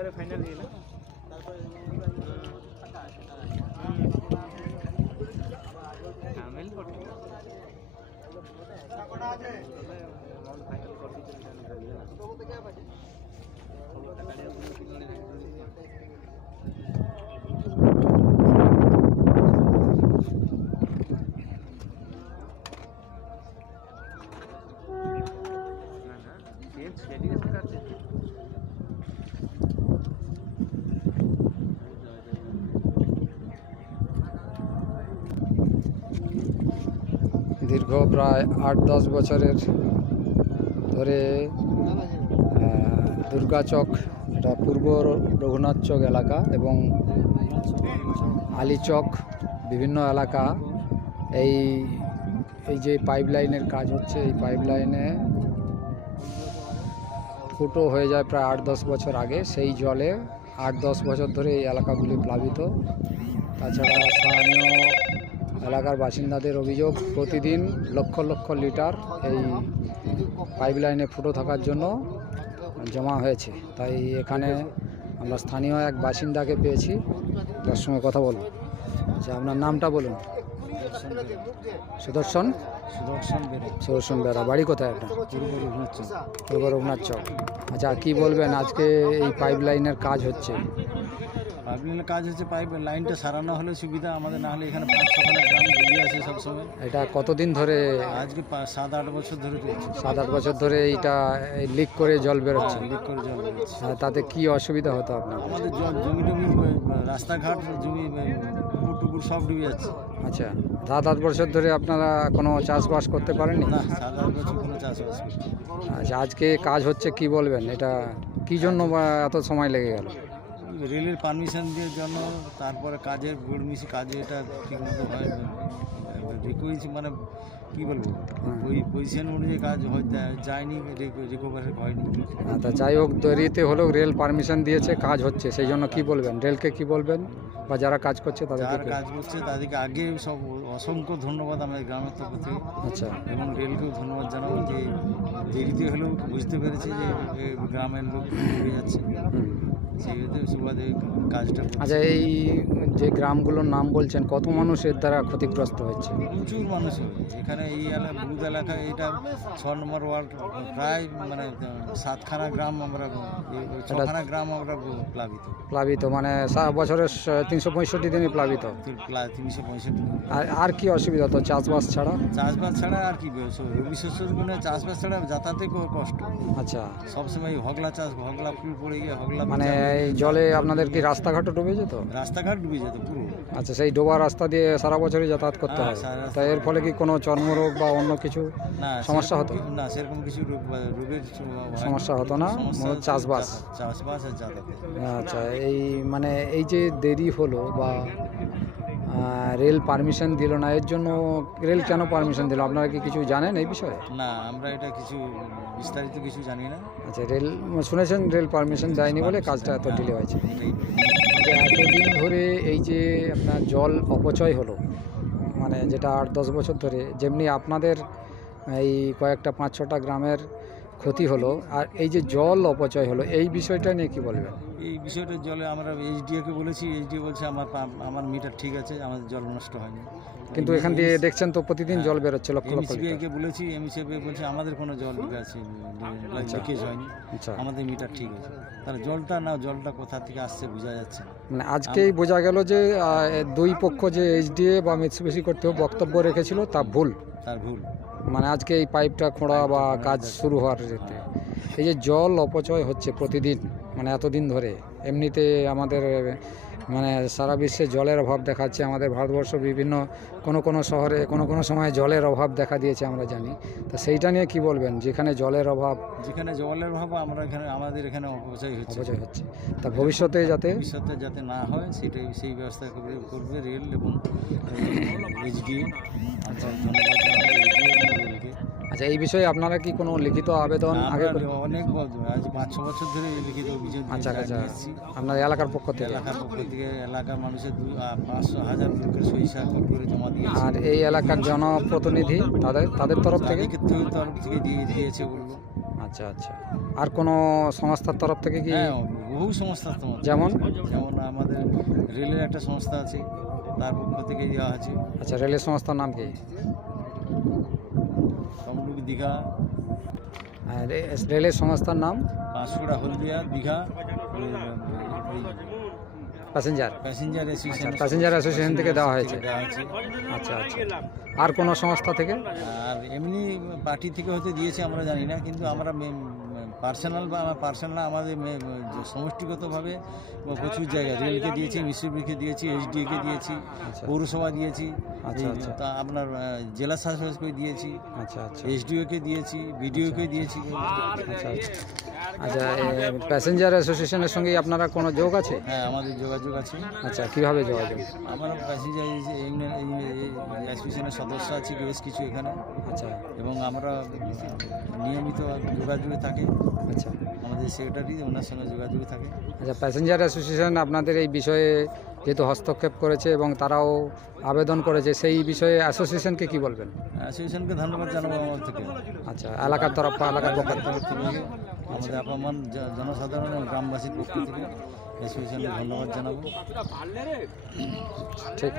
চেয়ারে ফাইনাল না আমেল করতে ফাইনাল করতে না না সেট সেটিং কাটছে দীর্ঘ প্রায় আট দশ বছরের ধরে দুর্গাচক এটা পূর্ব রঘুনাথ চক এলাকা এবং আলিচক বিভিন্ন এলাকা। এই এই যে পাইপলাইনের কাজ হচ্ছে, এই পাইপলাইনে ফুটো হয়ে যায় প্রায় আট দশ বছর আগে। সেই জলে আট দশ বছর ধরে এই এলাকাগুলি প্লাবিত। তাছাড়া স্থানীয় এলাকার বাসিন্দাদের অভিযোগ, প্রতিদিন লক্ষ লক্ষ লিটার এই পাইপ লাইনে ফুটো থাকার জন্য জমা হয়েছে। তাই এখানে আমরা স্থানীয় এক বাসিন্দাকে পেয়েছি। তার সঙ্গে কথা বলব। যে আপনার নামটা বলুন। সুদর্শন সুদর্শন? বেড়ে। সুদর্শন বেড়া। বাড়ি কোথায় আপনার? পূর্ব রঘুনাথ চক। আচ্ছা কি বলবেন? আজকে এই পাইপ লাইনের কাজ হচ্ছে। পাইপলাইনের কাজ হচ্ছে পাইপ লাইনটা সারানো হলে সুবিধা আমাদের না হলে এখানে পাঁচ ছখানা গ্রাম ডুবে আছে সবসময় এটা কতদিন ধরে আজকে সাত আট বছর ধরে চলছে। সাত আট বছর ধরে এইটা লিক করে জল বেরোচ্ছে। লিক করে জল বেরোচ্ছে। তাতে কি অসুবিধা হতো আপনার? আমাদের জমি টমি রাস্তাঘাট জমি পুকুর টুকুর সব ডুবে যাচ্ছে। আচ্ছা সাত আট বছর ধরে আপনারা কোনো চাষবাস করতে পারেননি? না সাত আট বছর কোনো চাষবাস করছে আচ্ছা আজকে কাজ হচ্ছে কি বলবেন? এটা কি জন্য বা এত সময় লেগে গেল? রেলের পারমিশন দিয়ে জন্য তারপরে কাজের বোর্ড কাজে এটা ঠিকমতো হয় রিকোয়েন্স মানে কি বলব? ওই পজিশন অনুযায়ী কাজ হয় যায়নি রিকভারি হয়নি। তা যাই হোক দেরিতে হলেও রেল পারমিশন দিয়েছে কাজ হচ্ছে। সেই জন্য কি বলবেন? রেলকে কি বলবেন? বা যারা কাজ করছে তাদেরকে যার কি- কাজ করছে তাদেরকে আগে সব অসংখ্য ধন্যবাদ আমাদের গ্রামের তরফ থেকে। আচ্ছা। এবং রেলকেও ধন্যবাদ জানাব যে দেরিতে হলেও বুঝতে পেরেছে যে এ, গ্রামের লোক ঘুরে যাচ্ছে। হুম। সুবাদে কাজটা করছে। আচ্ছা এই যে গ্রামগুলোর নাম বলছেন কত মানুষের দ্বারা ক্ষতিগ্রস্ত হচ্ছে প্রচুর মানুষ হয় এখানে এই এলাকা বুধ এলাকায় এটা ছ নম্বর ওয়ার্ড প্রায় মানে সাতখানা গ্রাম আমরা ছখানা গ্রাম আমরা প্লাবিত। প্লাবিত মানে সারা বছরের তিনশো পঁয়ষট্টি দিনই প্লাবিত। তিনশো পঁয়ষট্টি আর আর কি অসুবিধা তো চাষবাস ছাড়া? চাষবাস ছাড়া আর কি রবি শস্যের গুণে চাষবাস ছাড়া যাতায়াতে খুব কষ্ট। আচ্ছা। সবসময় হগলা চাষ হগলা ফুল পড়ে গিয়ে হগলা মানে এই জলে আপনাদের কি রাস্তাঘাটও ডুবে যেত? রাস্তাঘাট ডুবে যেত পুরো। আচ্ছা সেই ডোবা রাস্তা দিয়ে সারা বছরই যাতায়াত করতে হ্যাঁ, হয়। তাই এর ফলে কি কোনো চর্মরোগ বা অন্য কিছু না সমস্যা হতো? না। সেরকম কিছু রোগের। সমস্যা হতো না চাষবাস। চাষবাস আচ্ছা এই মানে এই যে দেরি হলো বা রেল পারমিশন দিল না এর জন্য রেল কেন পারমিশন দিল? আপনারা কি কিছু জানেন এই বিষয়ে? না আমরা এটা কিছু বিস্তারিত কিছু জানি না। আচ্ছা রেল শুনেছেন রেল পারমিশন দেয়নি বলে কাজটা এত ডিলে হয়েছে। এটাই। এতদিন ধরে এই যে আপনার জল অপচয় হলো মানে যেটা আট, দশ বছর ধরে, যেমনি আপনাদের এই কয়েকটা পাঁচ, ছটা গ্রামের ক্ষতি হলো, আর এই যে জল অপচয় হলো, এই বিষয়টা নিয়ে কি বলবেন? এই বিষয়টা জলে আমরা এইচডিওকে বলেছি এইচডিএ বলছে আমার আমার মিটার ঠিক আছে, আমাদের জল নষ্ট হয়নি। কিন্তু এখান দিয়ে দেখছেন তো প্রতিদিন জল বেরোচ্ছে লক্ষ লক্ষ লিটার এমসিবিআইকে বলেছি এমসিবি বলছে আমাদের কোনো জল আছে লিকেজ হয়নি আচ্ছা। আমাদের মিটার ঠিক আছে। তাহলে জলটা না জলটা কোথা থেকে আসছে বোঝা যাচ্ছে না। মানে আজকেই বোঝা গেল যে দুই পক্ষ যে এইচডিএ বা মিৎসুবিশি কর্তৃপক্ষ বক্তব্য রেখেছিল তা ভুল। তার ভুল। মানে আজকে এই পাইপটা খোঁড়া বা কাজ শুরু হওয়ার যেতে এই যে জল অপচয় হচ্ছে প্রতিদিন মানে এতদিন ধরে এমনিতে আমাদের মানে সারা বিশ্বে জলের অভাব দেখাচ্ছে আমাদের ভারতবর্ষ বিভিন্ন কোনো কোনো শহরে কোনো কোনো সময় জলের অভাব দেখা দিয়েছে আমরা জানি। তো সেইটা নিয়ে কি বলবেন? যেখানে জলের অভাব যেখানে জলের অভাব আমরা এখানে আমাদের এখানে অপচয় হচ্ছে। অপচয় হচ্ছে। তা ভবিষ্যতে যাতে ভবিষ্যতে যাতে না হয় সেটাই সেই ব্যবস্থা করবে রেল এবং এইচডিএ আচ্ছা ধন্যবাদ। আচ্ছা এই বিষয়ে আপনারা কি কোনো লিখিত আবেদন আগে অনেক আজ পাঁচ ছ বছর ধরে লিখিত অভিযোগ আচ্ছা আচ্ছা আপনার এলাকার পক্ষ থেকে? এলাকার পক্ষ থেকে এলাকার মানুষের পাঁচশো হাজার লোকের সই স্বাক্ষর করে জমা দিয়েছে। আর এই এলাকার জনপ্রতিনিধি তাদের তাদের তরফ থেকে? তরফ থেকে দিয়ে দিয়েছে বলব। আচ্ছা আচ্ছা। আর কোনো সংস্থার তরফ থেকে কি? হ্যাঁ বহু বহু সংস্থা যেমন? যেমন আমাদের রেলের একটা সংস্থা আছে তার পক্ষ থেকে দেওয়া আছে। আচ্ছা রেলের সংস্থার নাম কি? তমলুক দীঘা। আর রেলের সংস্থার নাম? Panskura Haldia Digha passenger? Passenger association passenger association থেকে দেওয়া হয়েছে। দেওয়া হয়েছে। আচ্ছা আচ্ছা। আর কোনো সংস্থা থেকে? আর এমনি পার্টি থেকে হয়তো দিয়েছে আমরা জানি না কিন্তু আমরা পার্সোনাল বা আমার পার্সোনাল আমাদের সমষ্টিগতভাবে প্রচুর জায়গা রেলকে দিয়েছি মিসিবিকে দিয়েছি এইচডিএকে দিয়েছি আচ্ছা। পৌরসভা দিয়েছি আচ্ছা, আচ্ছা। তা আপনার জেলা শাসককে দিয়েছি আচ্ছা আচ্ছা। এইচডিওকে দিয়েছি বিডিওকে দিয়েছি। আচ্ছা আচ্ছা। আচ্ছা প্যাসেঞ্জার অ্যাসোসিয়েশনের সঙ্গে আপনারা কোনো যোগ আছে? হ্যাঁ আমাদের যোগাযোগ আছে। আচ্ছা কীভাবে যোগাযোগ? আমরা প্যাসেঞ্জার অ্যাসোসিয়েশনের সদস্য আছি বেশ কিছু এখানে। আচ্ছা। এবং আমরা নিয়মিত যোগাযোগে থাকি। আচ্ছা। আমাদের সেক্রেটারি ওনার সঙ্গে যোগাযোগে থাকে। আচ্ছা প্যাসেঞ্জার অ্যাসোসিয়েশন আপনাদের এই বিষয়ে যেহেতু হস্তক্ষেপ করেছে এবং তারাও আবেদন করেছে সেই বিষয়ে অ্যাসোসিয়েশনকে কি বলবেন? অ্যাসোসিয়েশনকে ধন্যবাদ জানাব আমার থেকে। আচ্ছা এলাকার তরফ এলাকার পক্ষ থেকে। আমাদের আপামান জনসাধারণ এবং গ্রামবাসীর পক্ষ থেকে অ্যাসোসিয়েশনকে ধন্যবাদ জানাব। ঠিক